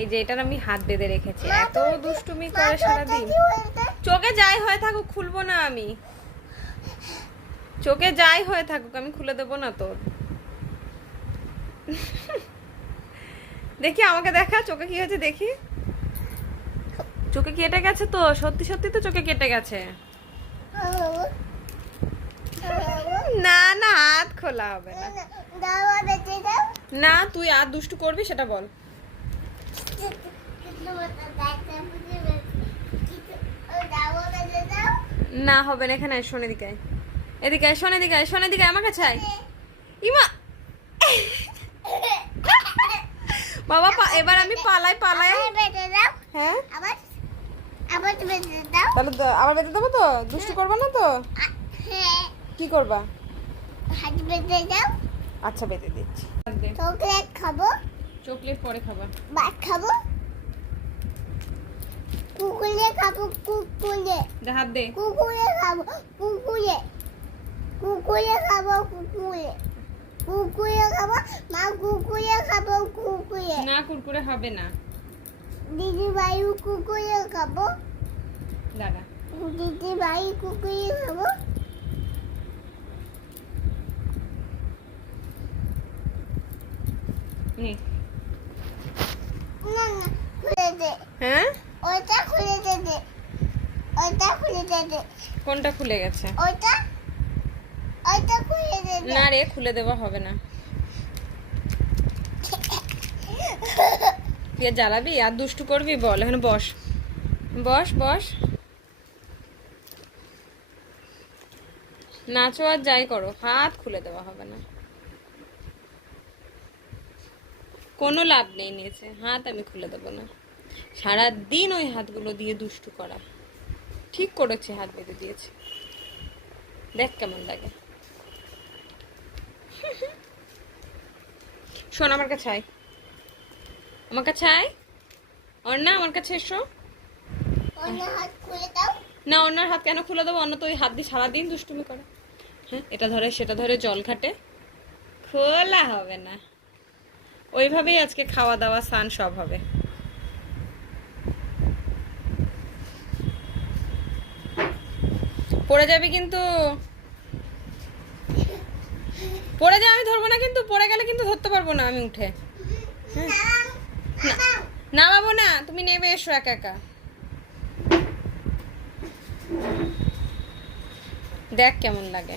এই যে এটার আমি হাত বেঁধে রেখেছি, এত দুষ্টুমি করে সারাদিন। চোখে যাই হয়ে থাকুক খুলবো না আমি, চোখে যাই হয়ে থাকুক আমি খুলে দেবো না তোর। দেখি আমাকে দেখা, চোখে কি হয়েছে দেখি। চোখে কেটে গেছে তো, সত্যি সত্যি তো চোখে কেটে গেছে। না না, হাত খোলা হবে না। না তুই আর দুষ্টু করবি সেটা বল। না হবে না, এখানে শোন এদিকে আয়, এদিকে আয়, শোন এদিকে আয়, শোন এদিকে আয়, আমার কাছে আয়। ইমা বাবা এবার আমি পালাই পালাই। হ্যাঁ তাহলে আবার বেঁধে দেবো তো, দুষ্টু করবা না তো? কি করবা? আচ্ছা বেঁধে দিচ্ছি। চকলেট খাবো, চকলেট পরে খাবা। ভাত খাবো, কুকুরে খাবো, কুকুরে হাত দে। কুকুরে খাবো, কুকুরে কুকুরে খাবো, কুকুরে কুকুরে খাবো, মা কুকুরে খাবো, কুকুরে না কুরকুরে হবে না। দিদি ভাই কুকুরে খাবো, দাদা দিদি ভাই কুকুরে খাবো। নে। না না খুলে দে, হ্যাঁ ওইটা খুলে দে, ওইটা খুলে দে, কোনটা খুলে গেছে? ওইটা ওইটা খুলে দে। না রে, খুলে দেওয়া হবে না। তুই আর জ্বালাবি আর দুষ্টু করবি? বল এখানে বস, বস বস, নাচো আর যাই করো, হাত খুলে দেওয়া হবে না। কোনো লাভ নেই, নিয়েছে হাত আমি খুলে দেবো না। সারাদিন ওই হাতগুলো দিয়ে দুষ্টু করা, ঠিক করেছে, হাত বেঁধে দিয়েছে। দেখ কেমন লাগে। শোন আমার কাছে আয়, আমার কাছে আয়। অন্না আমার কাছে এসো। ওনা হাত খুলে দাও। না অন্যার হাত কেন খুলে দেবো? অন্য তো ওই হাত দিয়ে সারাদিন দুষ্টুমি করে। হ্যাঁ এটা ধরে সেটা ধরে জল ঘাটে, খোলা হবে না। ওইভাবেই আজকে খাওয়া দাওয়া স্নান সব হবে। পড়ে যাবি কিন্তু, পড়ে যা, আমি ধরবো না কিন্তু, পড়ে গেলে কিন্তু ধরতে পারবো না আমি উঠে। নামাবো না, তুমি নেমে এসো একা একা। দেখ কেমন লাগে।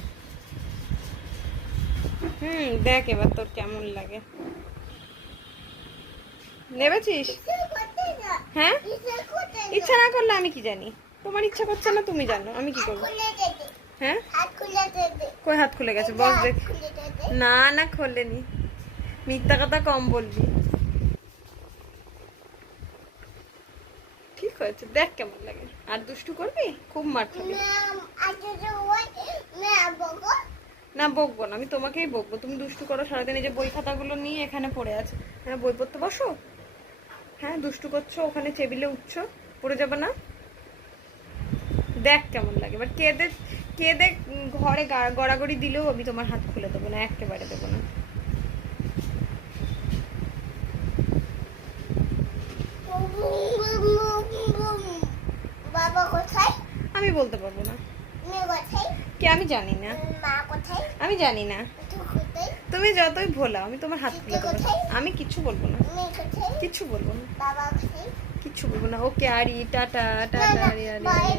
দেখ এবার তোর কেমন লাগে। নেবেছিস? হ্যাঁ ইচ্ছা না করলে আমি কি জানি, তোমার ইচ্ছা করছে না তুমি জানো, আমি কি করবো? হ্যাঁ কই হাত খুলে গেছে? বস দেখ। না না খোলেনি, মিথ্যা কথা কম বলবি। ঠিক হয়েছে, দেখ কেমন লাগে। আর দুষ্টু করবি, খুব মার খাবি। না বকবো না, আমি তোমাকেই বকবো। তুমি দুষ্টু করো সারাদিন, এই যে বই খাতাগুলো নিয়ে এখানে পড়ে আছে। হ্যাঁ বই পড়তে বসো। হ্যাঁ দুষ্টু করছো, ওখানে টেবিলে উঠছো, পড়ে যাবে না? দেখ কেমন লাগে। এবার কেঁদে কেঁদে ঘরে গড়াগড়ি দিলেও আমি তোমার হাত খুলে দেবো না, একেবারে দেবো না। বাবা কোথায়? আমি বলতে পারবো না। মেয়ে কোথায়? কে? আমি জানি না, মা কোথায়? আমি জানি না। তুই কোথায়? তুমি যতই ভোলাও আমি তোমার হাত খুলে দেবো। আমি কিচ্ছু বলবো না, মেয়ে কোথায়? কিচ্ছু বলবো না, বাবা কোথায়? কিচ্ছু বলবো না। ওকে আরি, টাটা টাটা, আরি আরি। বাই